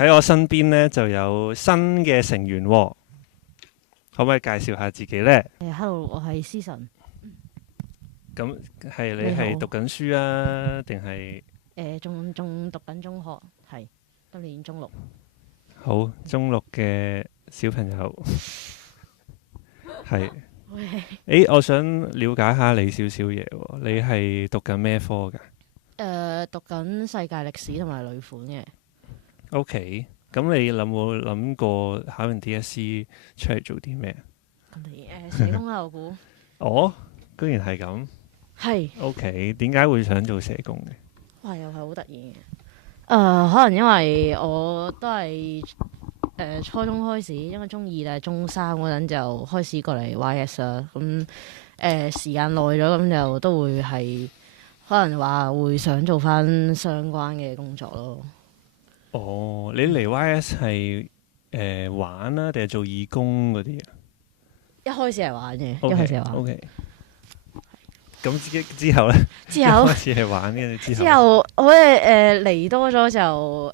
喺我身邊咧就有新嘅成員喎，可唔可以介紹下自己呢？ Hello，我係思晨。咁係你你好係讀緊書啊，定係仲讀緊中學，係今年中六。好中六嘅小朋友？係。喂，我想了解下你少少嘢喎。你係讀緊咩科㗎讀緊世界歷史同埋旅款嘅。 ？OK，咁你有冇諗過考完 DSE 出嚟做啲咩？咁你社工啦，我估哦，居然係咁。係。OK，點解會想做社工嘅？哇，又係好突然嘅。可能因為我都係初中開始，因為中二定係中三嗰陣就開始過嚟 YS 啦。咁時間耐咗，咁就都會係可能話會想做翻相關嘅工作咯。哦，你嚟 YS 係玩啊，定係做義工嗰啲啊？一開始係玩嘅， OK，一開始係玩。OK。咁之後咧？之後一開始係玩嘅，之後我哋嚟多咗就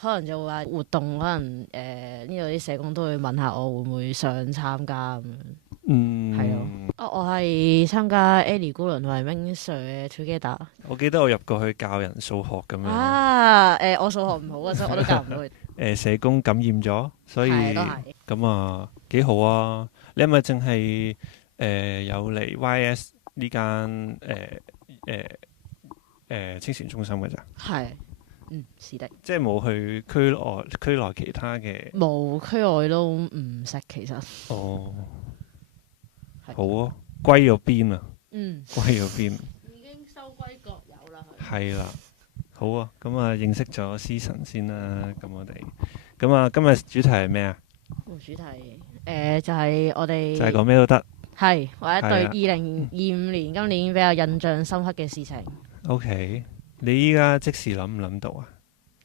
可能就會話活動，可能呢度啲社工都會問下我會唔會想參加咁樣。係咯。我係參加 Ellie 姑娘同埋 Ming Sir 嘅 Together。我記得我入過去教人數學咁樣。我數學唔好啊，所以我都教唔到佢。社工感染咗，所以都係咁啊幾好啊！你係咪淨係有嚟 YS 呢間青年中心嘅咋？係，是的。即係冇去區內其他嘅。冇，區外都唔識其實。哦，係好啊，歸咗邊啊？歸咗邊？已經收歸國有啦。係啦，好啊，咁啊認識咗思晨先啦，咁我哋，咁啊今日主題係咩啊？主題就係我哋就係講咩都得。係，或者對係啊2025年今年比較印象深刻嘅事情。OK，你依家即時諗唔諗到啊？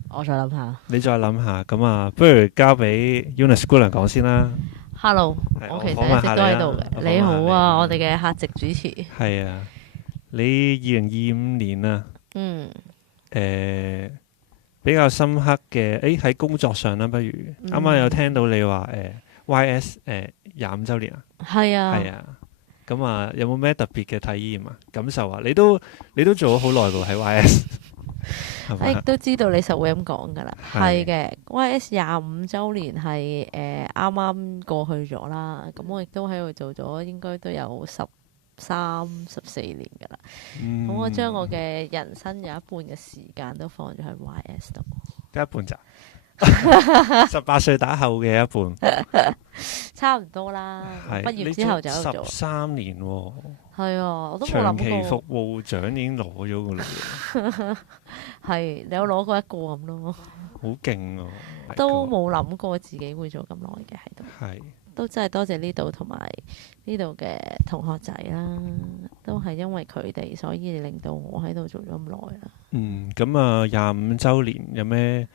我再諗下。你再諗下，咁啊，不如交俾 Eunice 姑娘講先啦。 Hello，係我其實我訪問一直下你啦都喺度嘅。我訪問下你好啊，你我哋嘅客席主持。係啊，你2025年啊，比較深刻嘅，喺工作上啦，不如啱啱有聽到你話YS 25週年啊。係啊。係啊，咁啊有冇咩特別嘅體驗啊？感受啊？你都做咗好耐喎喺 YS， 係咪我亦都知道你實會咁講㗎啦。係係嘅，YS 25週年係啱啱過去咗啦。咁我亦都喺度做咗，應該都有13、14年㗎啦。咁我將我嘅人生有一半嘅時間都放咗喺 YS 度。得一半咋？18歲打後嘅一半。差唔多啦。係畢業之後就喺度做。13年喎。係啊，我都冇長期諗過。服務獎已經攞咗㗎啦喎。係，你有攞過一個咁咯。好勁喎。都冇諗過自己會做咁耐嘅喺度。係。都真係多謝呢度同埋呢度嘅同學仔啦，都係因為佢哋，所以令到我喺度做咗咁耐啦。咁啊25週年有咩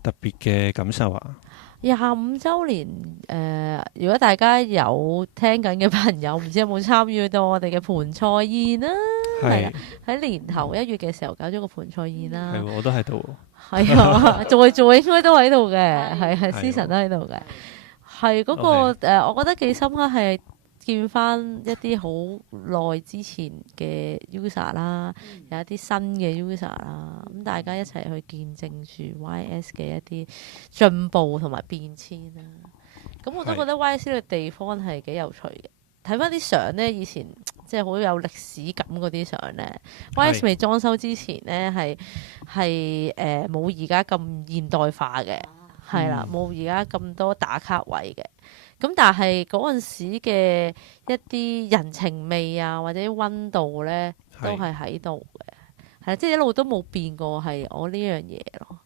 特別嘅感受啊25週年如果大家有聽緊嘅朋友，唔知有冇參與到我哋嘅盆菜宴啦？係啦，喺年頭1月嘅時候搞咗個盆菜宴啦。係喎，我都喺度。係啊，做應該都喺度嘅，係思晨都喺度嘅。係嗰個我覺得幾深刻，係見翻一啲好耐之前嘅 user 啦，有一啲新嘅 user 啦，咁大家一齊去見證住 YS 嘅一啲進步同埋變遷啦。咁我都覺得 YS 呢個地方係幾有趣嘅。睇翻啲相呢，以前即係好有歷史感嗰啲相呢。YS 未裝修之前呢，係冇而家咁現代化嘅。係啦，冇而家咁多打卡位嘅，咁但係嗰陣時嘅一啲人情味啊，或者溫度咧，都係喺度嘅，係啦，即係一路都冇變過，係我呢樣嘢咯。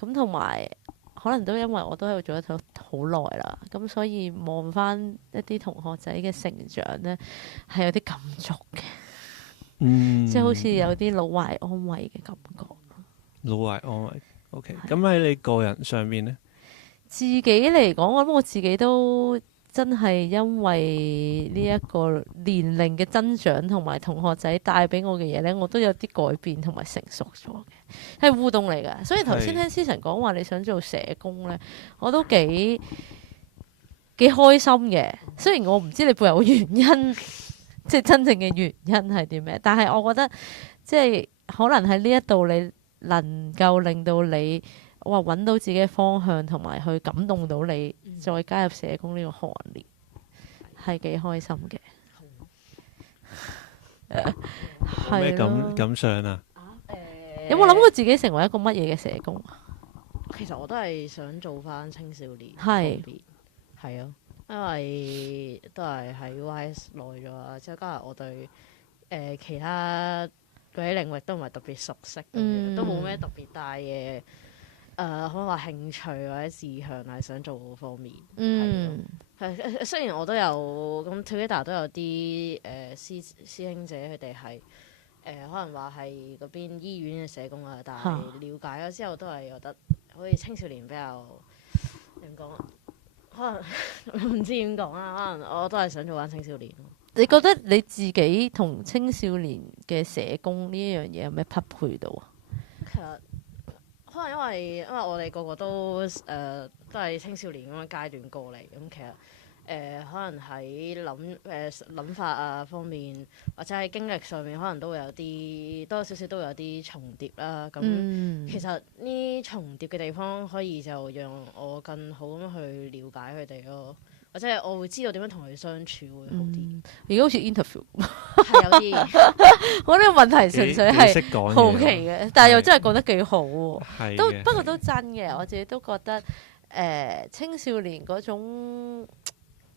咁同埋可能都因為我都喺度做咗好耐啦，咁所以望翻一啲同學仔嘅成長咧，係有啲感觸嘅，即係好似有啲老懷安慰嘅感覺。老懷安慰。OK，咁喺你個人上面呢？自己嚟講，我諗我自己都真係因為呢一個年齡嘅增長同埋同學仔帶俾我嘅嘢呢，我都有啲改變同埋成熟咗嘅，係互動嚟㗎。所以頭先聽思晨講話你想做社工呢，我都幾開心嘅。雖然我唔知你背後嘅原因，即係真正嘅原因係啲咩，但係我覺得即係可能喺呢一度你能夠令到你揾到自己嘅方向，同埋去感動到你，再加入社工呢個行列，係幾開心嘅。有咩感想啊？有冇諗過自己成為一個乜嘢嘅社工啊？其實我都係想做翻青少年係係啊，因為都係喺 YS 耐咗啦，之後加埋我對其他嗰啲領域都唔係特別熟悉咁樣，都冇咩特別大嘅可能話興趣或者志向係想做嗰方面。係雖然我都有咁 Twitter 都有啲師兄姐佢哋係可能話係嗰邊醫院嘅社工啊，但係了解咗之後都係覺得好似青少年比較點講啊？可能唔知點講啊，可能我都係想做翻青少年。你覺得你自己同青少年嘅社工呢一樣嘢有咩匹配到啊？其實可能因為我哋個個都都係青少年咁嘅階段過嚟，咁其實可能喺諗法啊方面，或者喺經歷上面，可能都會有啲多少少都會有啲重疊啦。咁其實呢重疊嘅地方，可以就讓我更好咁去了解佢哋咯。或者我會知道點樣同佢相處會好啲。而家好似 interview 係有啲，我呢個問題純粹係好奇嘅，但係又真係講得幾好喎。都不過都真嘅，我自己都覺得青少年嗰種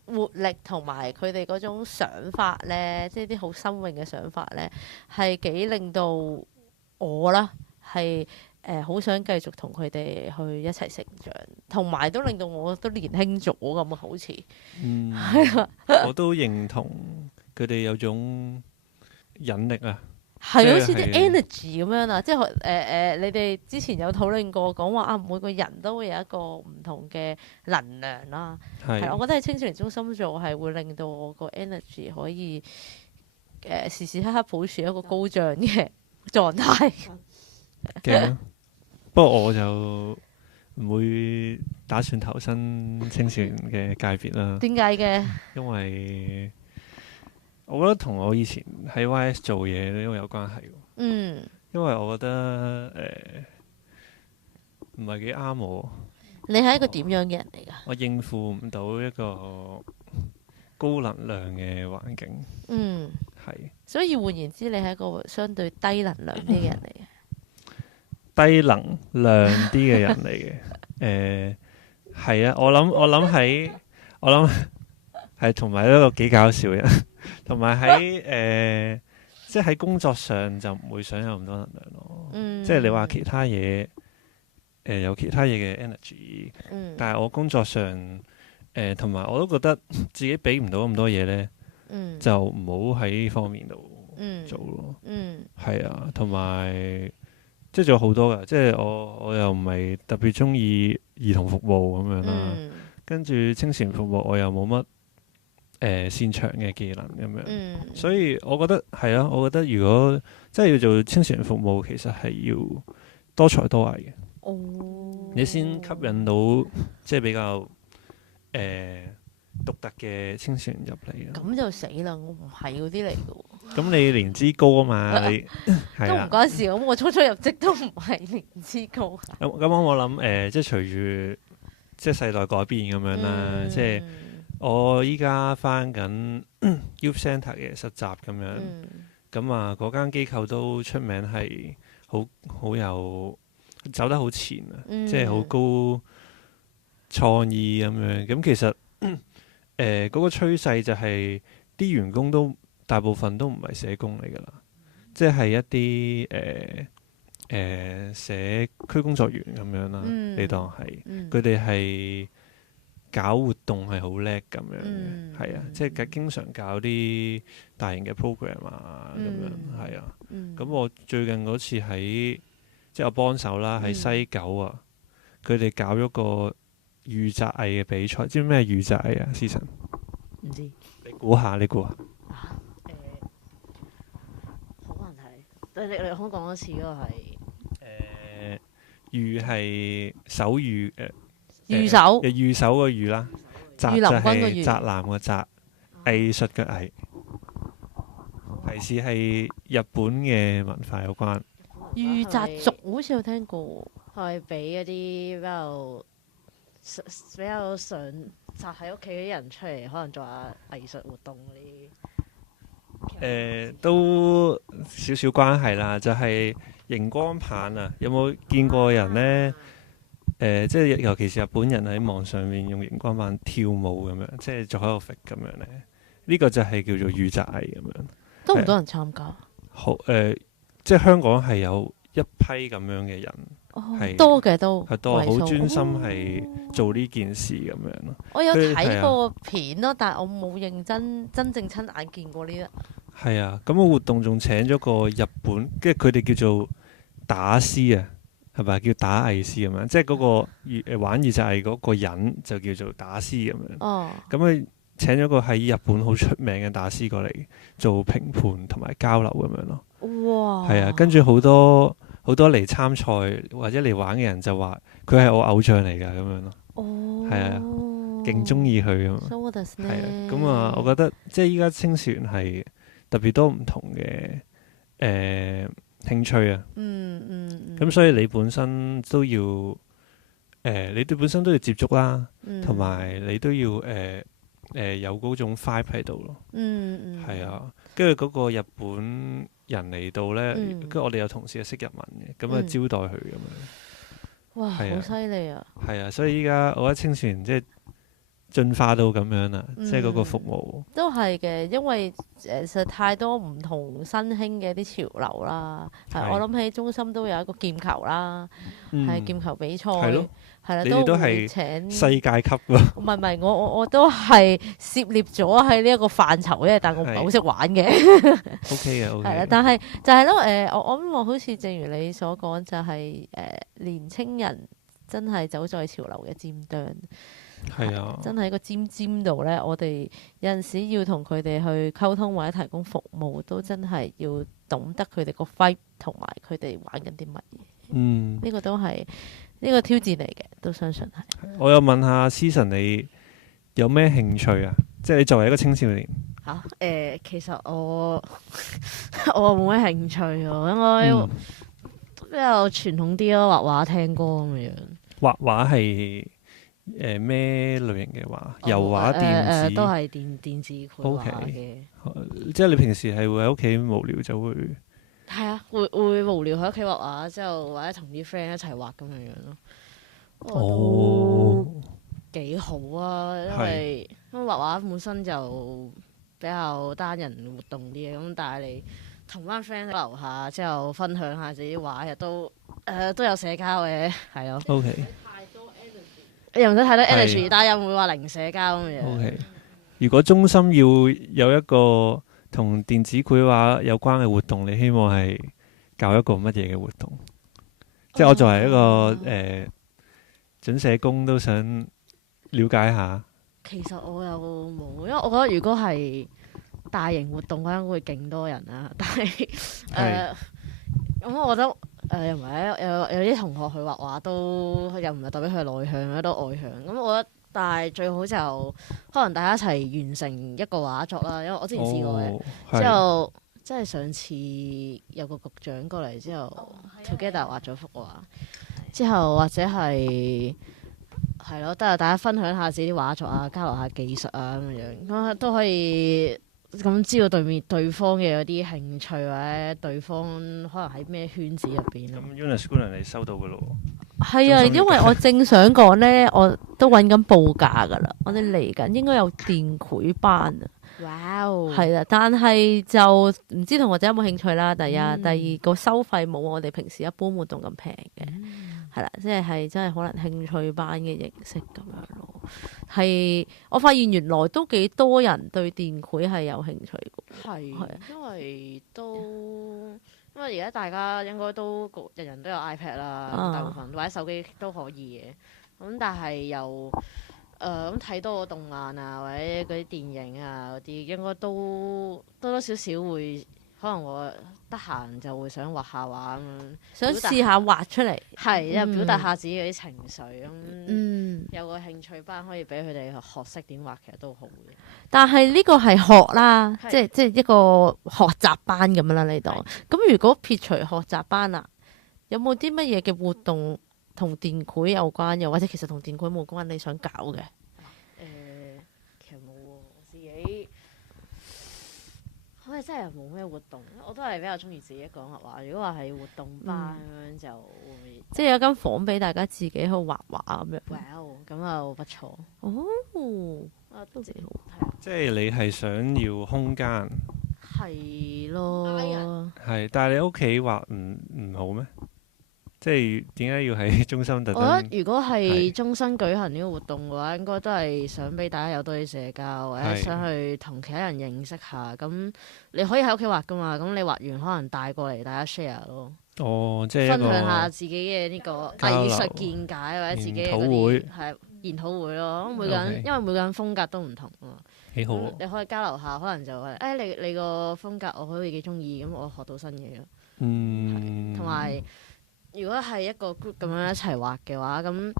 活力同埋佢哋嗰種想法咧，即係啲好新穎嘅想法咧，係幾令到我啦係。好想繼續同佢哋去一齊成長，同埋都令到我都年輕咗咁啊！好似係啊，我都認同佢哋有種引力啊，係好似啲 energy 咁樣啊！即係你哋之前有討論過講話啊，每個人都會有一個唔同嘅能量啦。係，我覺得喺青少年中心做係會令到我個 energy 可以時時刻刻保持一個高漲嘅狀態。不過我就唔會打算投身青少年嘅界別啦。點解嘅？因為我覺得同我以前喺 YS 做嘢都有關係。因為我覺得唔係幾啱我。你係一個點樣嘅人嚟㗎？我應付唔到一個高能量嘅環境。係。所以換言之，你係一個相對低能量啲嘅人嚟嘅。低能量啲嘅人嚟嘅，係啊，我諗係同埋一個幾搞笑嘅人，同埋喺即係喺工作上就唔會想有咁多能量咯。即係你話其他嘢，有其他嘢嘅 energy，但係我工作上同埋我都覺得自己俾唔到咁多嘢咧，就唔好喺呢方面度做咯。係啊，同埋。即係仲有好多㗎，即係我又唔係特別中意兒童服務咁樣啦，跟住青少年服務我又冇乜擅長嘅技能咁樣，所以我覺得係啊，我覺得如果真係要做青少年服務，其實係要多才多藝嘅，你先吸引到即係比較獨特嘅青少年入嚟。咁就死啦！我唔係嗰啲嚟嘅喎。咁你年資高啊嘛，你都唔關事。咁我初初入職都唔係年資高。咁我諗即係隨住即係世代改變咁樣啦。即係我依家返緊 Youth Centre 嘅實習咁樣。咁啊，嗰間機構都出名係好有走得好前啊，即係好高創意咁樣。咁其實嗰個趨勢就係啲員工都大部分都唔係社工嚟㗎啦，即係一啲社區工作員咁樣啦。你當係佢哋係搞活動係好叻咁樣嘅，係啊，即係經常搞啲大型嘅 program 啊咁樣，係啊。咁我最近嗰次即係我幫手啦，喺西九啊，佢哋搞咗個預習藝嘅比賽，知唔知咩係預習藝啊？思晨，唔知你估下，你估下。啊好難睇。你可唔可以講多次嗰個係？預係手語御手御手個御啦，宅御就林軍個御係宅男個宅，藝術嘅藝，提示係日本嘅文化有關。御宅族好似有聽過，係俾嗰啲比較想宅喺屋企嗰啲人出嚟，可能做下藝術活動嗰啲。都少少關係啦，就係熒光棒啊！有冇見過人呢？即係尤其是日本人喺網上面用熒光棒跳舞咁樣，即係做喺度 fit 咁樣咧。呢個就係叫做御宅藝咁樣。多唔多人參加？好即係香港係有一批咁樣嘅人，係多嘅都係多，為數好專心係做呢件事咁樣咯。我有佢睇過片咯，但係我冇認真真正親眼見過呢一。係啊，咁個活動仲請咗個日本，跟住佢哋叫做打師啊，係咪叫打藝師咁樣？即係嗰個玩御宅藝嗰個人就叫做打師咁樣。哦，咁佢請咗個喺日本好出名嘅打師過嚟做評判同埋交流咁樣咯。哇！係啊，跟住好多嚟參賽或者嚟玩嘅人就話佢係我偶像嚟㗎咁樣咯。哦，係啊，勁中意佢咁。So what does 係啊，呢咁啊，我覺得即係依家青少年係特別多唔同嘅興趣啊。咁所以你本身都要你對本身都要接觸啦，同埋你都要有嗰種 vibe 喺度咯。係啊，跟住嗰個日本人嚟到咧，跟住我哋有同事係識日文嘅，咁啊招待佢咁樣。哇，係啊好犀利啊！係啊，所以依家我覺得青少年即係進化到咁樣啦，即係嗰個服務。都係嘅，因為實在太多唔同新興嘅啲潮流啦。係我諗起中心都有一個劍球啦，係劍球比賽，係咯，係啦，你哋都會係請世界級㗎。唔係，我都係涉獵咗喺呢一個範疇嘅，但我唔係好識玩嘅。OK 嘅，OK 係啦，嘅。但係就係咯，我諗我好似正如你所講，就係年青人真係走在潮流嘅尖端。係啊，真係喺個尖度咧，我哋有陣時要同佢哋去溝通或者提供服務，都真係要懂得佢哋個 vibe 同埋佢哋玩緊啲乜嘢。呢個都係呢個挑戰嚟嘅，都相信係。我又問下思晨，你有咩興趣啊？即係你作為一個青少年。嚇其實我冇咩興趣喎，應該比較傳統啲咯，畫畫、聽歌咁樣。畫畫係咩類型嘅畫？油畫、電子都係電子繪畫嘅。即係你平時係會喺屋企無聊就會係啊，會無聊喺屋企畫畫，之後或者同啲 friend 一齊畫咁樣咯。都幾好啊，因為畫畫本身就比較單人活動啲嘅，咁但係你同班 friend 喺樓下之後分享下自己畫，日都有社交嘅，係咯。OK。又唔使太多 energy，但係又唔會話零社交咁樣。OK。如果中心要有一個同電子繪畫有關嘅活動，你希望係搞一個乜嘢嘅活動？即係我作為一個準社工都想了解下。其實我又冇，因為我覺得如果係大型活動嗰陣會勁多人啦，但係咁我覺得又唔係有啲同學去畫畫都又唔係代表佢係內向，有啲都外向。咁我覺得，但係最好就可能大家一齊完成一個畫作啦。因為我之前試過嘅，之後即係上次有個局長過嚟之後，together畫咗幅畫，之後或者係咯，都係大家分享下自己啲畫作啊，交流下技術啊咁樣，咁都可以。咁知道對方嘅有啲興趣，或者對方可能喺咩圈子入邊咯。咁 Eunice 姑娘你收到嘅咯喎。係啊，因為我正想講咧，我都揾緊報價噶啦，我哋嚟緊應該有電繪班啊。哇哦！係啦，但係就唔知同學仔有冇興趣啦。第一，第二個收費冇我哋平時一般活動咁平嘅。係啦，即係真係可能興趣班嘅形式咁樣咯。係，我發現原來都幾多人對電繪係有興趣嘅。係，因為而家大家應該都人人都有 iPad 啦，大部分或者手機都可以嘅。咁但係又咁睇多個動漫啊，或者嗰啲電影啊嗰啲，應該都多多少少會，可能我得閒就會想畫下畫咁樣，想試下畫出嚟，係因為表達下自己嗰啲情緒咁。嗯，有個興趣班可以俾佢哋學識點畫，其實都好嘅。但係呢個係學啦，係即係一個學習班咁樣啦，呢度。係咁如果撇除學習班啊，有冇啲乜嘢嘅活動同電繪有關，又或者其實同電繪冇關，你想搞嘅？其實冇喎，我自己好似真係冇咩活動，我都係比較中意自己一個人畫畫。如果話係活動班咁樣就會，即係有間房俾大家自己去畫畫咁樣。哇咁又不錯。哦，啊都幾好。係啊，即係你係想要空間，係咯，係，但係你屋企畫唔好咩？即係點解要喺中心特我覺登？得如果係係終身舉行呢個活動嘅話，應該都係想俾大家有多啲社交，或者係想去同其他人認識下。咁你可以喺屋企畫噶嘛，咁你畫完可能帶過嚟大家 share 咯。哦，即係分一個享下自己嘅呢個交流藝術見解或者自己嘅嗰研討會啲係研討會咯。咁每個人 OK 因為每個人風格都唔同啊嘛，幾好喎。咁你可以交流下，可能就係你個風格我好似幾中意，咁我學到新嘢咯。嗯，同埋如果係一個 group 咁樣一齊畫嘅話，咁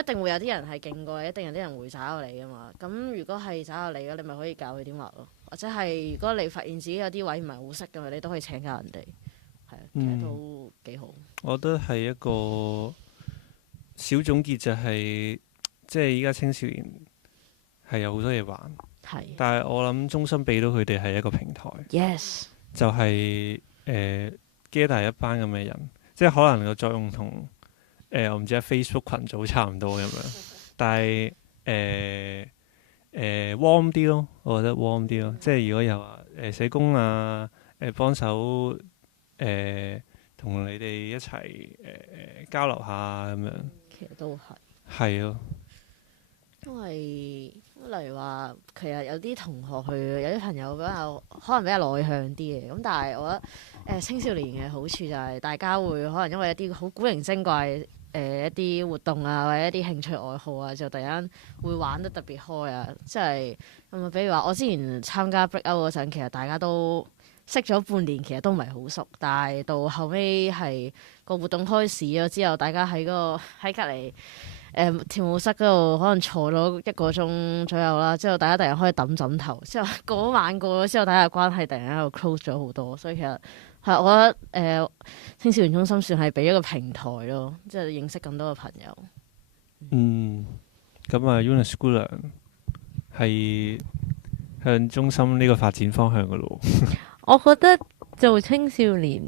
一定會有啲人係勁過你，一定有啲人會找你噶嘛。咁如果係找你嘅，你咪可以教佢點畫咯。或者係如果你發現自己有啲位唔係好識嘅，你都可以請教人哋。係啊，其實都幾好。我覺得係一個小總結就係、即係依家青少年係有好多嘢玩，係。但係我諗中心俾到佢哋係一個平台， Yes。就係gather一班咁嘅人，即係可能個作用同我唔知 Facebook 群組差唔多咁樣，但係warm 啲咯，我覺得 warm 啲咯，即係如果有社工啊幫手同你哋一齊交流下咁樣，其實都係。係咯，因為例如話，其實有啲同學去，有啲朋友比較可能比較內向啲嘅，咁但係我覺得青少年嘅好處就係大家會可能因為一啲好古靈精怪一啲活動啊，或者一啲興趣愛好啊，就突然間會玩得特別開啊，即係咁啊！比如話我之前參加 Breakout 嗰陣，其實大家都識咗半年，其實都唔係好熟，但係到後尾係個活動開始咗之後，大家喺隔離。跳舞室嗰度可能坐咗1個鐘左右啦，之後大家突然開始揼枕頭，之後嗰晚過咗之後，大家嘅關係突然間又 close 咗好多，所以其實係我覺得青少年中心算係俾一個平台咯，即係認識更多嘅朋友。咁啊 Unischool 係向中心呢個發展方向嘅咯。我覺得做青少年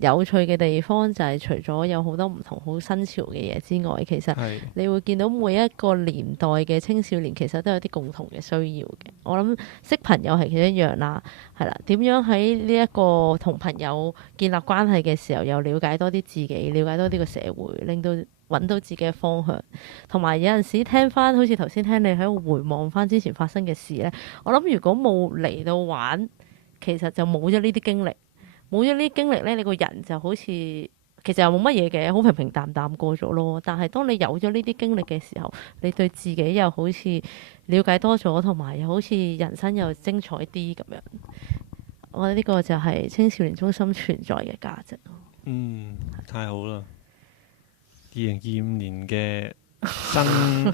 有趣嘅地方就係除咗有好多唔同好新潮嘅嘢之外，其實係你會見到每一個年代嘅青少年其實都有啲共同嘅需要嘅。我諗識朋友係其中一樣啦，係啦。點樣喺呢一個同朋友建立關係嘅時候，又了解多啲自己，了解多啲個社會，令到揾到自己嘅方向。同埋有陣時聽翻，好似頭先聽你喺度回望翻之前發生嘅事呢，我諗如果冇嚟到玩，其實就冇咗呢啲經歷。冇咗呢啲經歷咧，你個人就好似其實又冇乜嘢嘅，好平平淡淡過咗咯。但係當你有咗呢啲經歷嘅時候，你對自己又好似了解多咗，同埋又好似人生又精彩啲咁樣。我覺得呢個就係青少年中心存在嘅價值。太好啦！2025年嘅新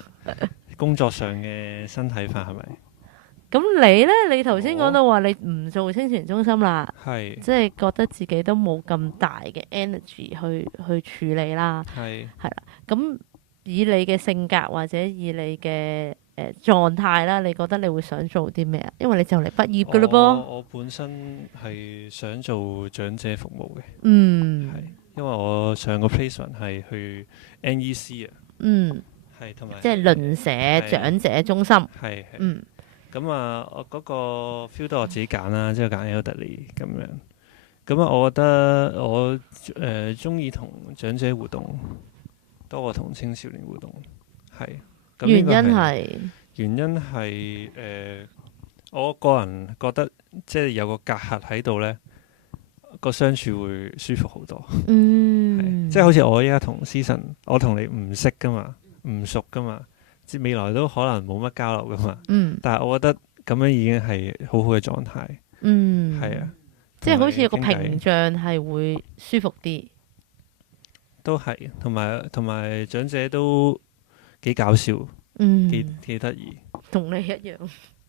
工作上嘅新睇法係咪？咁你呢？你頭先講到話你唔做青少年中心啦，係即係覺得自己都冇咁大嘅 energy 去處理啦。係啦，咁以你嘅性格或者以你嘅狀態啦，你覺得你會想做啲咩啊？因為你就嚟畢業噶嘞噃。我本身係想做長者服務嘅，嗯，係因為我上個 placement 係去 NEC 啊，係同埋即係鄰舍長者中心。係嗯，咁啊，我嗰個 feel 都我自己揀啦，即係揀 elderly 咁樣。咁啊，我覺得我中意同長者互動多過同青少年互動，係。原因係我個人覺得即係有個隔閡喺度呢，個相處會舒服好多。即係好似我依家同思辰，我同你唔識噶嘛，唔熟噶嘛，即係未來都可能冇乜交流噶嘛。嗯但係我覺得咁樣已經係好好嘅狀態，嗯，係啊，即係好似有個同埋傾偈屏障係會舒服啲。都係，同埋長者都幾搞笑，幾得意。同你一樣，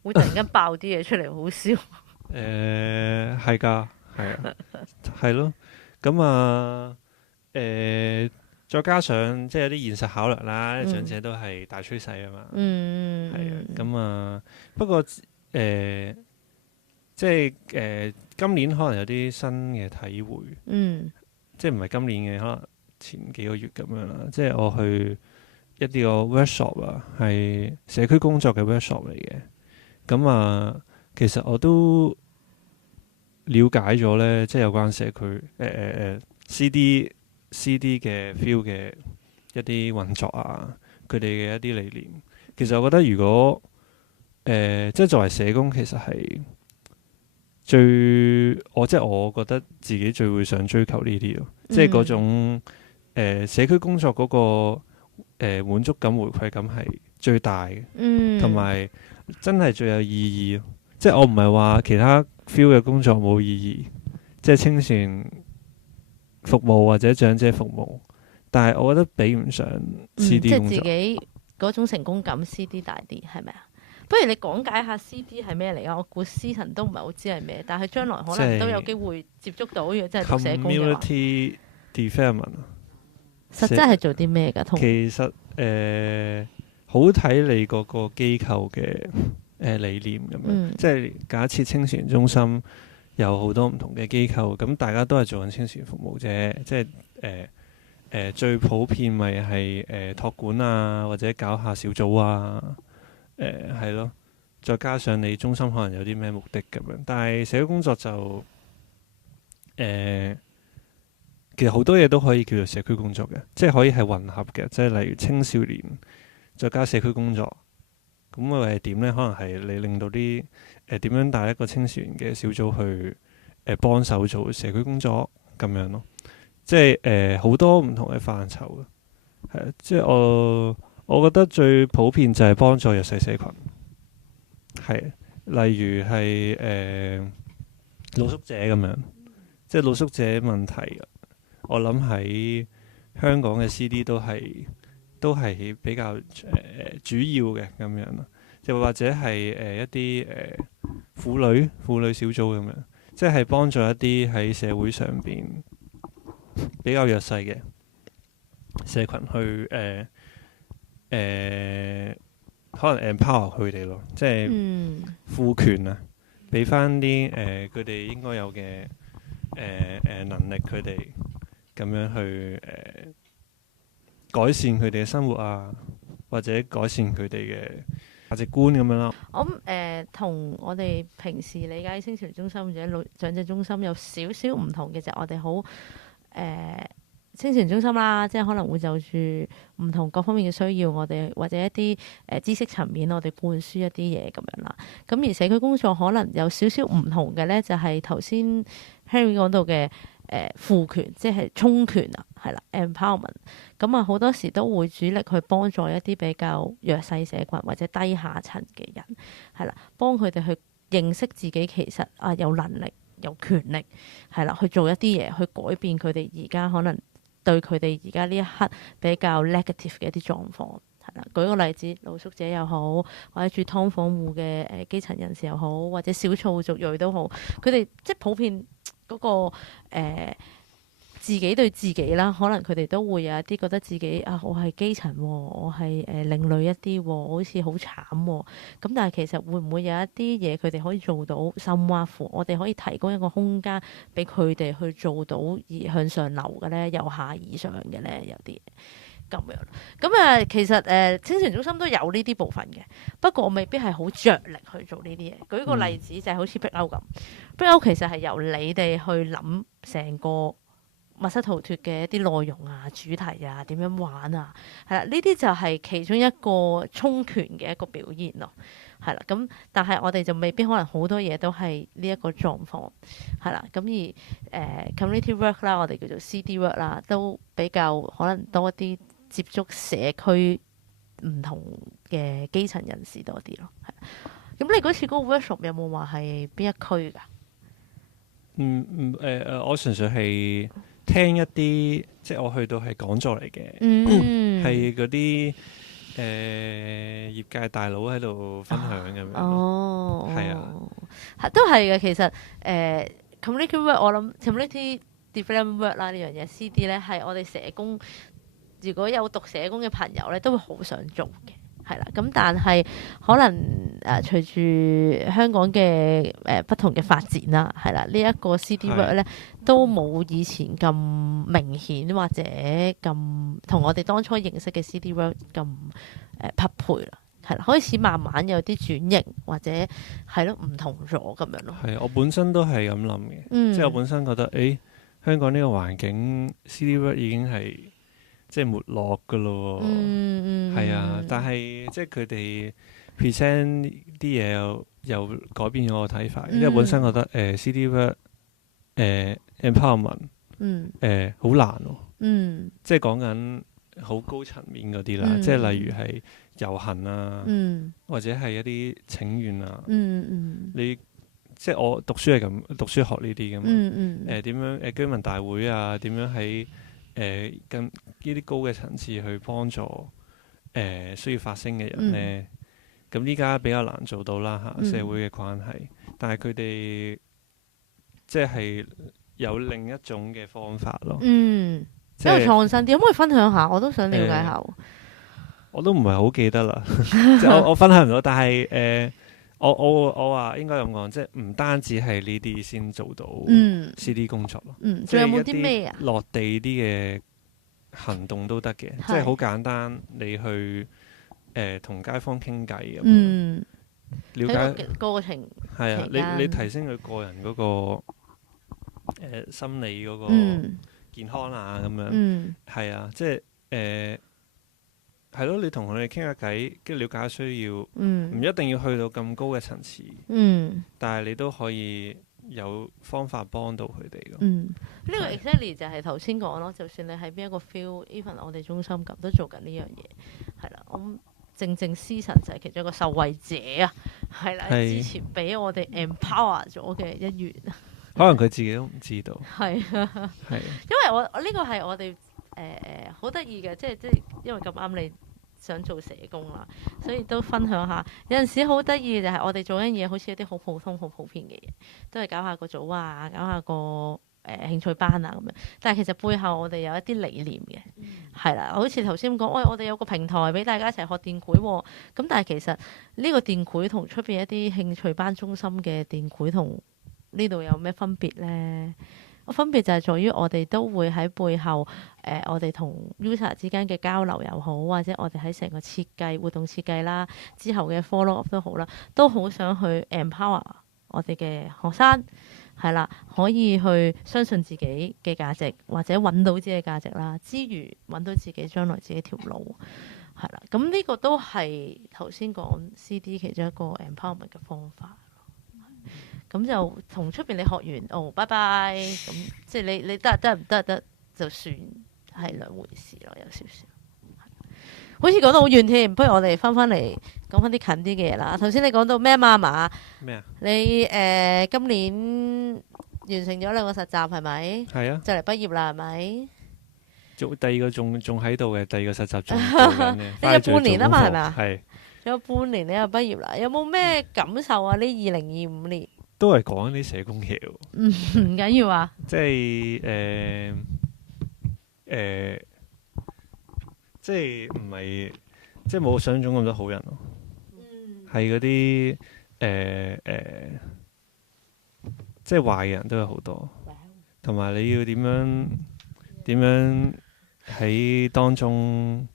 會突然間爆啲嘢出嚟，好笑。係㗎，係啊，係咯。咁啊，再加上即係有啲現實考量啦，長者都係大趨勢啊嘛。係啊。咁啊，不過即係今年可能有啲新嘅體會。即係唔係今年嘅，可能前幾個月咁樣啦。即係我去一啲個 workshop 啊，係社區工作嘅 workshop 嚟嘅。咁啊，其實我都了解咗咧，即係有關社區CD 嘅 feel 嘅一啲運作啊，佢哋嘅一啲理念。其實我覺得如果即係作為社工，其實係即係我覺得自己最會想追求呢啲咯，即係嗰種社區工作嗰個滿足感、回饋感係最大嘅，同埋真係最有意義。即係我唔係話其他 feel 嘅工作冇意義，即係青年服務或者長者服務，但係我覺得比唔上 CD 工作。即係自己嗰種成功感 CD 大啲，係咪啊？不如你講解下 CD 係咩嚟啊？我估思晨都唔係好知係咩，但係將來可能都有機會接觸到，如果真係讀社工嘅話。Community development 實質係做啲咩㗎？其實好睇你嗰個機構嘅理念咁樣。即係假設青少年中心有好多唔同嘅機構，咁大家都係做緊青少年服務啫。即係最普遍咪係託管啊，或者搞下小組啊。係咯，再加上你中心可能有啲咩目的咁樣，但係社區工作就其實好多嘢都可以叫做社區工作嘅，即係可以係混合嘅，即係例如青少年再加社區工作，咁會係點呢？可能係你令到啲點樣帶一個青少年嘅小組去幫手做社區工作咁樣咯，即係好多唔同嘅範疇嘅，係即係我覺得最普遍就係幫助弱勢社群，係例如係露宿者咁樣，即係露宿者問題，我諗喺香港嘅 CD 都係比較主要嘅咁樣咯，又或者係一啲婦女小組咁樣，即係幫助一啲喺社會上邊比較弱勢嘅社群去可能 empower 佢哋咯，即係賦權啊，俾翻啲佢哋應該有嘅能力，佢哋咁樣去改善佢哋嘅生活啊，或者改善佢哋嘅價值觀咁樣啦。我同我哋平時理解青少年中心或者長者中心有少少唔同嘅就係我哋好青少年中心啦，即係可能會就住唔同各方面嘅需要，我哋或者一啲知識層面，我哋灌輸一啲嘢咁樣啦。咁而社區工作可能有少少唔同嘅咧，就係頭先 Henry 講到嘅賦權，即係充權啊，係啦 empowerment。咁啊好多時都會主力去幫助一啲比較弱勢社群或者低下層嘅人，係啦，幫佢哋去認識自己其實有能力有權力，係啦，去做一啲嘢去改變佢哋而家可能對佢哋而家呢一刻比較 negative 嘅一啲狀況，係啦。舉個例子，露宿者又好，或者住劏房戶嘅基層人士又好，或者少數族裔都好，佢哋即係普遍嗰個自己對自己啦，可能佢哋都會有一啲覺得自己我係基層喎，我係另類一啲喎，我好似好慘喎。咁但係其實會唔會有一啲嘢佢哋可以做到甚或乎，我哋可以提供一個空間俾佢哋去做到而向上流嘅咧，由下而上嘅咧，有啲咁樣。咁其實青少年中心都有呢啲部分嘅，不過我未必係好着力去做呢啲嘢。舉個例子就係好似壁歐咁，壁歐其實係由你哋去諗成個密室逃脫嘅一啲內容啊、主題啊、點樣玩啊，係啦，呢啲就係其中一個充權嘅一個表現咯，係啦。咁但係我哋就未必可能好多嘢都係呢一個狀況，係啦。咁而community work 啦，我哋叫做 CD work 啦，都比較可能多啲接觸社區唔同嘅基層人士多啲咯。係。咁你嗰次嗰個 workshop 有冇話係邊一區㗎？我純粹係聽一啲，即係我去到係講座嚟嘅，係嗰啲業界大佬喺度分享咁樣。哦，係啊，都係嘅。其實community work 我諗 community development work 啦呢樣嘢 CD 咧係我哋社工如果有讀社工嘅朋友咧都會好想做嘅。係啦，咁但係可能隨住香港嘅不同嘅發展啦，係啦，呢一個 CD work 咧都冇以前咁明顯或者咁同我哋當初認識嘅 CD work 咁匹配啦，係啦，開始慢慢有啲轉型或者係咯唔同咗咁樣咯。係，我本身都係咁諗嘅，即係我本身覺得香港呢個環境 CD work 已經係即係沒落㗎咯喎，係啊，但係即係佢哋 present 啲嘢又改變咗我睇法，因為本身覺得CD work empowerment 好難喎，即係講緊好高層面嗰啲啦，即係例如係遊行啊，或者係一啲請願啊，你即係我讀書係咁讀書學呢啲㗎嘛，點樣居民大會啊，點樣喺更呢啲高嘅層次去幫助需要發聲嘅人咧，咁依家比較難做到啦嚇，社會嘅關係。但係佢哋即係有另一種嘅方法咯。比較創新啲，可唔可以分享下？我都想了解下。我都唔係好記得啦，即係我分享唔到。但係我話應該咁講，即係唔單止係呢啲先做到 CD 工作咯。仲有冇啲咩啊？落地啲嘅行動都得嘅，即係好簡單，你去同街坊傾偈咁，了解過程係啊，你提升佢個人嗰個心理嗰個健康啊咁樣，係啊，即係係咯，你同佢哋傾下偈，跟住了解下需要，唔一定要去到咁高嘅層次，但係你都可以有方法幫到佢哋咯。呢個 exactly 就係頭先講咯，就算你喺邊一個 field，even 我哋中心咁都做緊呢樣嘢，係啦。咁正思神就係其中一個受惠者啊，係啦，之前俾我哋 empower 咗嘅一員。可能佢自己都唔知道。係啊，係，因為我呢個係我哋好得意嘅，即係因為咁啱你想做社工啦，所以都分享下。有陣時好得意就係我哋做緊嘢，好似一啲好普通、好普遍嘅嘢，都係搞下個組啊，搞下個興趣班啊咁樣。但係其實背後我哋有一啲理念嘅，係啦，好似頭先咁講，喂，我哋有個平台俾大家一齊學電繪喎。咁但係其實呢個電繪同出邊一啲興趣班中心嘅電繪同呢度有咩分別呢？個分別就係在於我哋都會喺背後我哋同 user 之間嘅交流又好，或者我哋喺成個設計活動設計啦，之後嘅 follow up 都好啦，都好想去 empower 我哋嘅學生，係啦，可以去相信自己嘅價值，或者揾到自己嘅價值啦，之餘揾到自己將來自己條路，係啦。咁呢個都係頭先講 CD 其中一個 empowerment 嘅方法。咁就同出邊你學完拜拜，咁即係你得唔得就算係兩回事咯，有少少。好似講得好遠添，不如我哋翻嚟講翻啲近啲嘅嘢啦。頭先你講到咩啊嘛？咩啊？你今年完成咗2個實習係咪？係啊。就嚟畢業啦係咪？第二個仲喺度嘅，第二個實習仲做緊嘅。你有半年啊嘛係咪啊？係。仲有半年你就畢業啦，有冇咩感受啊？呢2025年？都係講啲社工嘢喎。唔緊要啊。即係即係唔係即係冇想像中咁多好人咯。係嗰啲即係壞嘅人都有好多，同埋你要點樣喺當中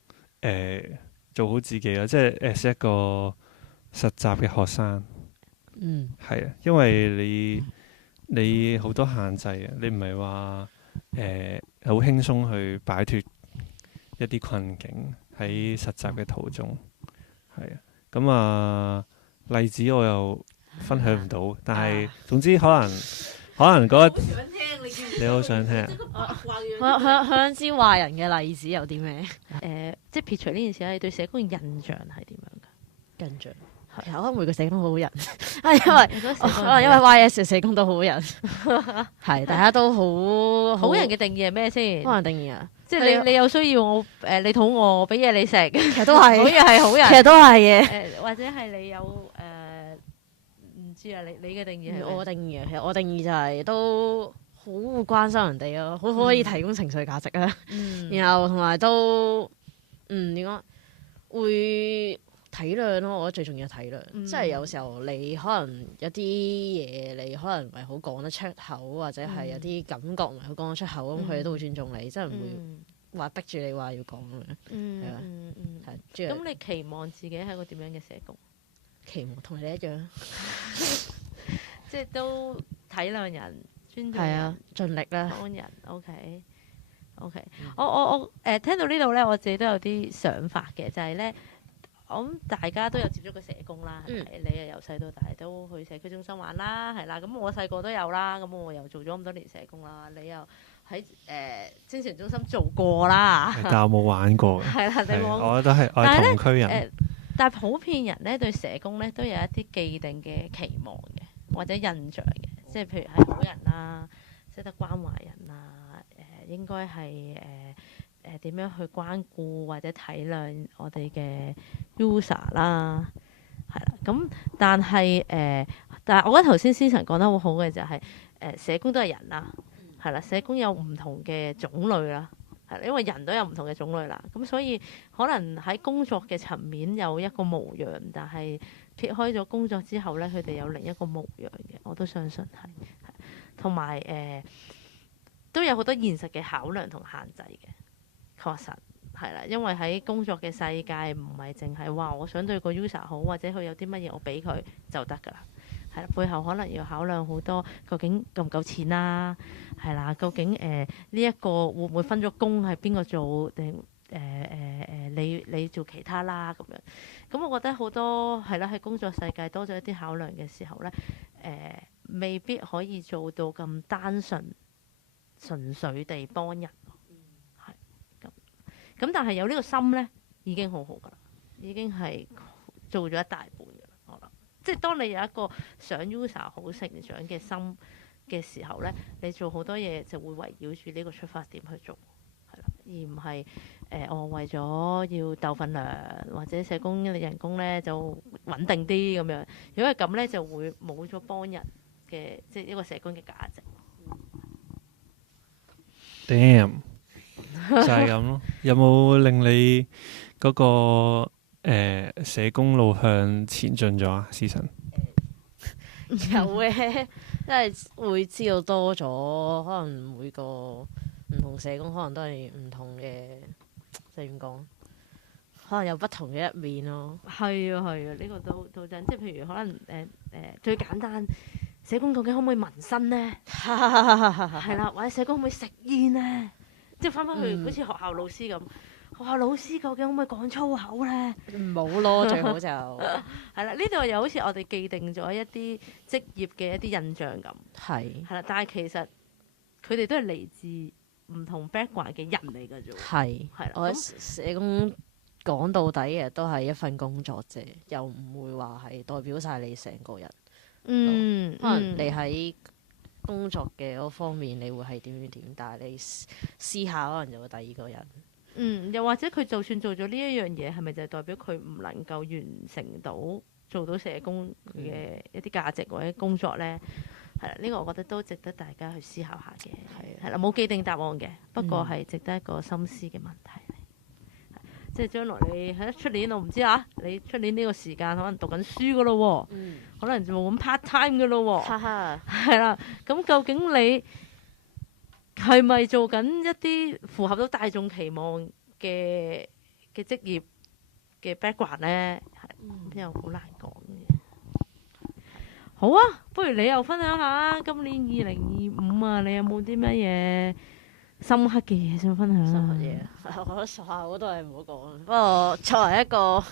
做好自己咯。即係as一個實習嘅學生。係啊，因為你好多限制啊，你唔係話好輕鬆去擺脫一啲困境喺實習嘅途中，係啊，咁啊例子我又分享唔到，但係總之可能嗰你好想聽啊？佢想知壞人嘅例子有啲咩即係撇除呢件事咧，你對社工嘅印象係點樣㗎？印象？其實我覺得每個社工都好人，因為 YS 社工都好人，係大家都好好人嘅定義係咩先？好人定義啊，即係你有需要我你肚餓，我俾嘢你食，其實都係好嘢係好人。其實都係嘅。或者係你有唔知啊？你嘅定義係我定義啊，其實我定義就係都好關心人哋咯，好可以提供情緒價值啊。然後同埋都點講會體諒咯，我覺得最重要係體諒。即係有時候你可能有啲嘢你可能唔係好講得出口，或者係有啲感覺唔係好講得出口，咁佢哋都會尊重你，真係唔會話逼住你話要講咁樣。係啊，係。咁你期望自己係一個點樣嘅社工？期望同你一樣，即係都體諒人、尊重人、係啊，盡力啦。幫人。OK。我聽到呢度咧，我自己都有啲想法嘅，就係咧。我諗大家都有接觸過社工啦，你又由細到大都去社區中心玩啦，係啦。咁我細個都有啦，咁我又做咗咁多年社工啦。你又喺精神中心做過啦，但我冇玩過嘅。係啦，你冇。我係同區人。但係普遍人咧對社工咧都有一啲既定嘅期望嘅，或者印象嘅，即係譬如係好人啦，識得關懷人啦，應該係點樣去關顧或者體諒我哋嘅 user 啦，係啦。咁但係我覺得頭先思晨講得好好嘅就係、社工都係人啦，係啦，社工有唔同嘅種類啦，係啦，因為人都有唔同嘅種類啦，咁所以可能喺工作嘅層面有一個模樣，但係撇開咗工作之後咧，佢哋有另一個模樣嘅，我都相信係，同埋都有好多現實嘅考量同限制嘅。確實係啦，因為喺工作嘅世界唔係淨係話我想對個 user 好，或者佢有啲乜嘢我俾佢就得㗎啦。係啦，背後可能要考量好多，究竟夠唔夠錢啦？係啦，究竟呢一個會唔會分咗工係邊個做定你做其他啦咁樣？咁我覺得好多係啦，喺工作世界多咗一啲考量嘅時候咧，未必可以做到咁單純粹地幫人。咁但係有呢個心咧，已經好好噶啦，已經係做咗一大半噶啦。我諗，即係當你有一個想 user 好成長嘅心嘅時候咧，你做好多嘢就會圍繞住呢個出發點去做，係啦，而唔係我為咗要鬥份糧或者社工嘅人工咧就穩定啲咁樣。如果係咁咧，就會冇咗幫人嘅即係一個社工嘅價值。Damn。就係咁咯。有冇令你嗰個社工路向前進咗啊？思晨有嘅，即係會知道多咗，可能每個唔同社工可能都係唔同嘅，即係點講？可能有不同嘅一面咯。係啊，呢個都真。即係譬如可能最簡單，社工究竟可唔可以紋身咧？係啦，或者社工可唔可以食煙咧？即係翻返去好似學校老師咁，學校老師究竟可唔可以講粗口咧？唔好咯，最好就係啦。呢度又好似我哋既定咗一啲職業嘅一啲印象咁。係啦，但係其實佢哋都係嚟自唔同 background 嘅人嚟㗎啫。係啦，我覺得社工講到底嘅都係一份工作啫，又唔會話係代表晒你成個人。可能你喺工作嘅嗰方面，你會係點，但係你私下可能就會第二個人。又或者佢就算做咗呢一樣嘢，係咪就係代表佢唔能夠完成到做到社工嘅一啲價值或者工作咧？係啦，呢個我覺得都值得大家去思考下嘅。係啦，冇既定答案嘅，不過係值得一個深思嘅問題。即係將來你喺出年我唔知啊，你出年呢個時間可能讀緊書噶咯喎，可能就冇咁 part time 噶咯喎，係啦。咁究竟你係咪做緊一啲符合到大眾期望嘅職業嘅 background 咧？又好難講嘅。好啊，不如你又分享下今年2025啊，你有冇啲乜嘢深刻嘅嘢想分享啊？深刻嘢，我覺得學校嗰度係唔好講。不過作為一個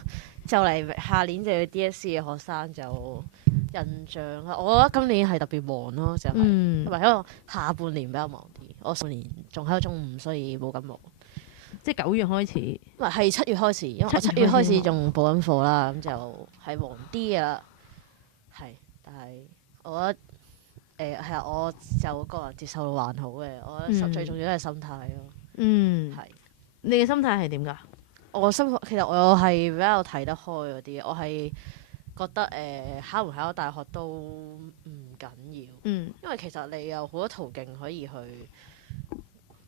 就嚟下年就要 DSE 嘅學生，就印象啊，我覺得今年係特別忙咯，就係嗯因為因為下半年比較忙啲，我上半年仲喺度中五，所以冇咁忙。即係9月開始。唔係係7月開始，因為我7 7月開始開始仲補緊課啦，咁就係忙啲嘅啦。係，但係我覺得係啊，我就個人接受到還好嘅，我覺得最重要都係心態咯。嗯，係，你嘅心態係點㗎？我其實我係比較睇得開嗰啲，我係覺得考唔考到大學都唔緊要，嗯因為其實你有好多途徑可以去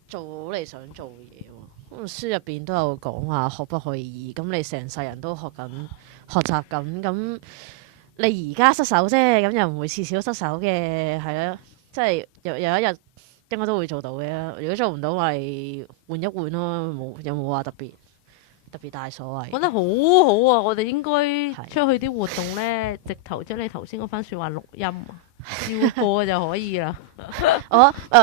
做好你想做嘅嘢喎。書入邊都有講話學不可以已，咁你成世人都學習緊，咁你而家失手啫，咁又唔會次次都失手嘅，係咯，即係有一日應該都會做到嘅。如果做唔到，咪換一換咯，有冇話特別大所謂？覺得好好啊！我哋應該係出去啲活動咧，直頭將你頭先嗰番説話錄音啊，照過就可以啦。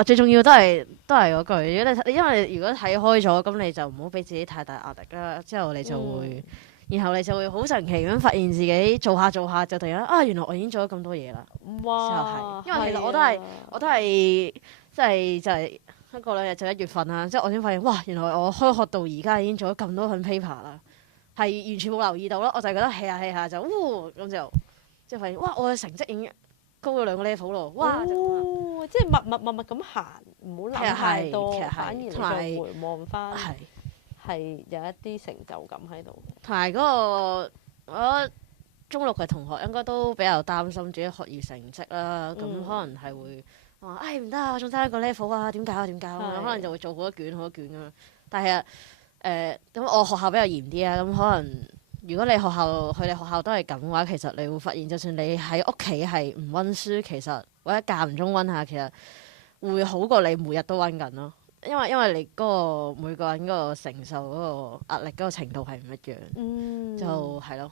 最重要都係嗰句，如果因為如果睇開咗，咁你就唔好俾自己太大壓力啦。之後你就會，然後你就會好神奇咁發現自己做下就突然間原來我已經做咗咁多嘢啦。哇！因為其實我都係即係就係1個2日就1月份啦，即係我先發現哇，原來我開學到而家已經做咗咁多份 paper 啦，係完全冇留意到咯。我就係覺得 hea 下就咁就即係發現哇，我嘅成績已經高咗2個 level 咯，哇！即係默咁行，唔好諗太多，其實係反而你再回望翻，係有一啲成就感喺度。同埋嗰個，我覺得中六嘅同學應該都比較擔心自己學業成績啦，咁可能係會話唔得啊，我仲爭1個 level 啊，點搞啊？可能就會做好多卷咁樣。但係咁我學校比較嚴啲啊，咁可能如果佢哋學校都係咁嘅話，其實你會發現，就算你喺屋企係唔温書，其實或者間唔中温下，其實會好過你每日都温緊咯。因為你嗰個每個人嗰個承受嗰個壓力嗰個程度係唔一樣，就係咯。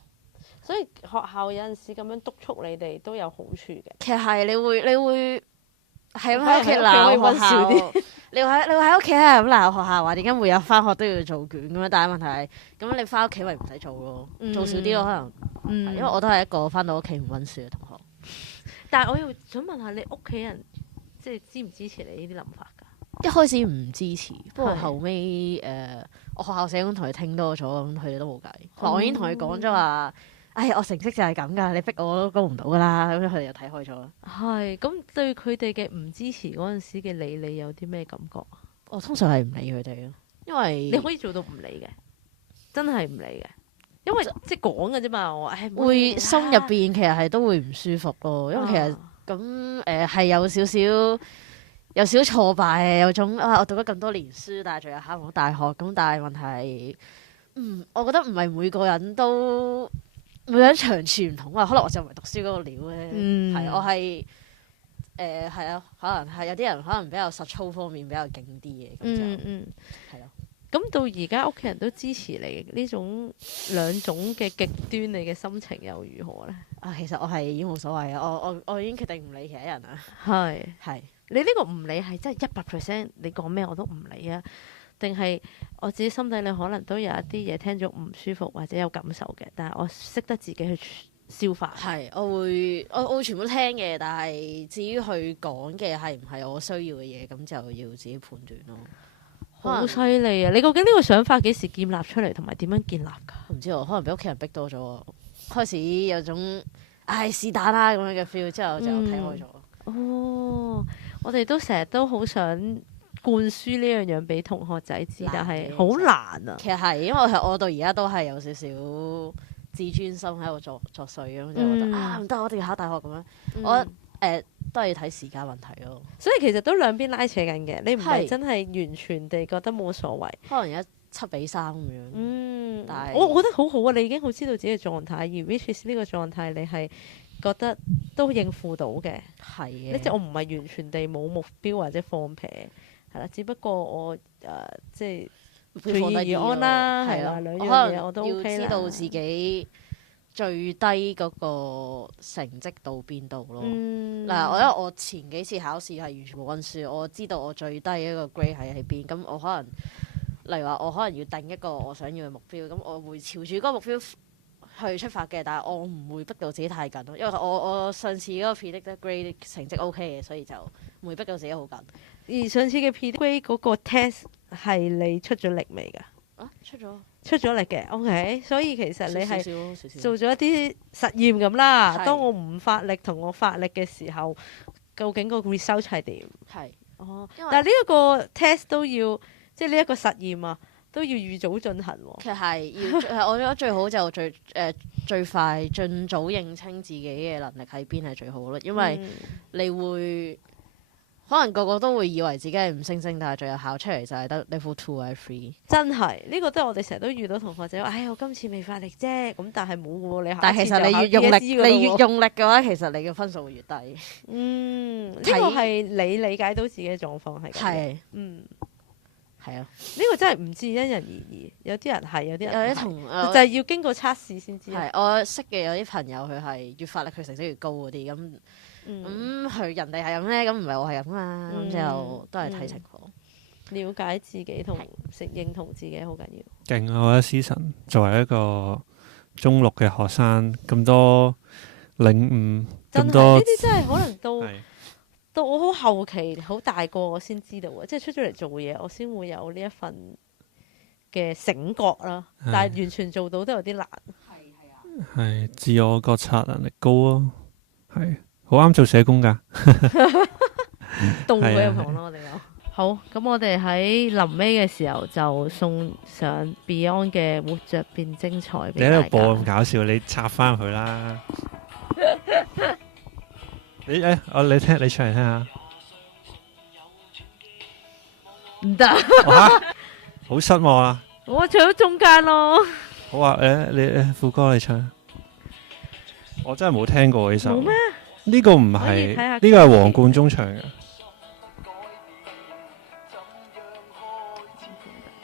所以學校有陣時咁樣督促你哋都有好處嘅。其實係你會係咁喺屋企鬧學校，你會喺屋企係咁鬧學校話點解每日翻學都要做卷咁樣？但係問題係咁你翻屋企咪唔使做咯，做少啲咯可能。因為我都係一個翻到屋企唔温書嘅同學。但係我又想問下你屋企人，即係支唔支持你呢啲諗法㗎？一開始唔支持，不過後尾我學校社工同佢傾多咗，咁佢哋都冇計。我已經同佢講咗話，我成績就係咁㗎，你逼我都高唔到㗎啦。咁佢哋又睇開咗。係咁對佢哋嘅唔支持嗰陣時嘅你有啲咩感覺啊？我通常係唔理佢哋咯，因為你可以做到唔理嘅，真係唔理嘅，因為即係講嘅啫嘛。我會心入邊其實係都會唔舒服咯，因為其實咁係有少少挫敗嘅，有種我讀咗咁多年書，但係仲有考唔到大學。咁但係問題係，我覺得唔係每個人長處唔同啊。可能我就唔係讀書嗰個料咧，係我係係啊，可能係有啲人可能比較實操方面比較勁啲嘅，咁就係咯。咁到而家屋企人都支持你呢種兩種嘅極端，你嘅心情又如何咧？其實我係已經冇所謂啊，我已經決定唔理其他人啦。係。你呢個唔理係真係100%，你講咩我都唔理啊？定係我自己心底裏可能都有一啲嘢聽咗唔舒服或者有感受嘅，但係我識得自己去消化。係，我會全部聽嘅，但係至於佢講嘅係唔係我需要嘅嘢，咁就要自己判斷咯。好犀利啊！你究竟呢個想法幾時建立出嚟，同埋點樣建立㗎？唔知喎，可能俾屋企人逼多咗，開始有種是但啦咁樣嘅 feel，之後就睇開咗。我哋都成日都好想灌輸呢樣樣俾同學仔知，但係好難啊。其實係，因為我到而家都係有少少自尊心喺度作祟咁，就覺得唔得，我一定要考大學咁樣。我覺得都係要睇時間問題咯。所以其實都兩邊拉扯緊嘅，你唔係真係完全地覺得冇所謂。可能而家7-3咁樣。但係我覺得好好啊！你已經好知道自己嘅狀態，而 which is 呢個狀態你係覺得都應付到嘅。係嘅。即係我唔係完全地冇目標或者放撇，係啦。只不過我即係隨遇而安啦，係啦，兩樣嘢我都 OK 啦。要知道自己最低嗰個成績到邊度咯。嗱，因為我前幾次考試係完全冇温書，我知道我最低一個 grade 係喺邊，咁我可能例如話我可能要定一個我想要嘅目標，咁我會朝住嗰個目標去出發嘅，但係我唔會逼到自己太緊咯，因為我上次嗰個 predict grade 成績 OK 嘅，所以就唔會逼到自己好緊。而上次嘅 predict grade 嗰個 test 係你出咗力未㗎？啊，出咗力嘅，OK，所以其實你係少少做咗一啲實驗咁啦。係當我唔發力同我發力嘅時候，究竟個 result 係點？係哦，因為但係呢一個 test 都要，即係呢一個實驗啊，都要預早進行喎。其實係要我覺得最好就最快盡早認清自己嘅能力喺邊係最好咯，因為你會可能個個都會以為自己係五星星，但係最後考出嚟就係得 level 2或者 3。真係呢個都係我哋成日都遇到同學仔話：唉，我今次未發力啫。咁但係冇喎，你但係其實你越用力，你越用力嘅話，其實你嘅分數會越低。呢個係你理解到自己嘅狀況係咁嘅。係，係啊，呢個真係唔知因人而異，有啲人係，有啲人有啲唔係同就係要經過測試先知。係我識嘅有啲朋友佢係越發力佢成績越高嗰啲咁。佢人哋係咁咧，咁唔係我係咁嘛，咁就都係睇情況。了解自己同認同自己好緊要。勁啊！我覺得思晨作為一個中六嘅學生，咁多領悟，真係咁多呢啲真係可能係到我好後期好大個我先知道啊，即係出咗嚟做嘢，我先會有呢一份嘅醒覺啦。但係完全做到都有啲難。係自我覺察能力高咯，係好啱做社工㗎。動佢入行咯，我哋有。好，咁我哋喺臨尾嘅時候就送上 Beyond 嘅《活着變精彩》你喺度俾大家。播咁搞笑，你插翻入去啦。你唱嚟聽下。唔得，哇！好失望啊！我唱咗中間咯。好啊，你副歌你唱。我真係冇聽過呢首。冇咩？呢個唔可以睇下係，呢個係黃貫中唱嘅。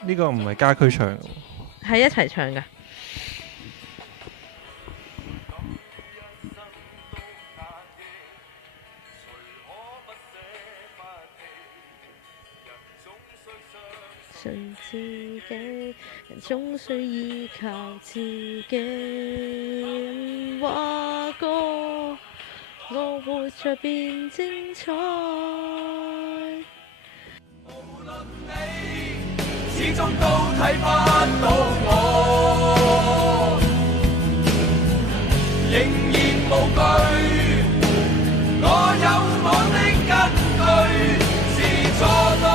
呢個唔係家駒唱嘅喎。係一齊唱㗎。信自己，人總需依靠自己。話過我活着變精彩。始終都睇不到我，仍然無懼。我有我的根據，是錯對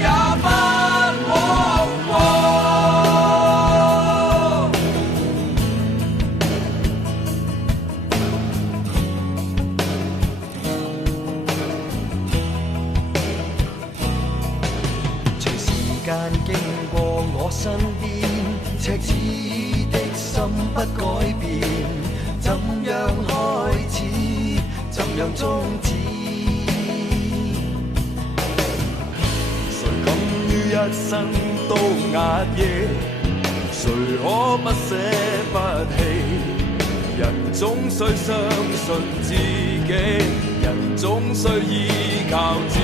也不枉過。隨時間經過我身邊，赤子的心不改變，怎樣開始，怎樣終止？誰敢於一生都壓抑？誰可不捨不棄？人總需相信自己，人總需依靠自己。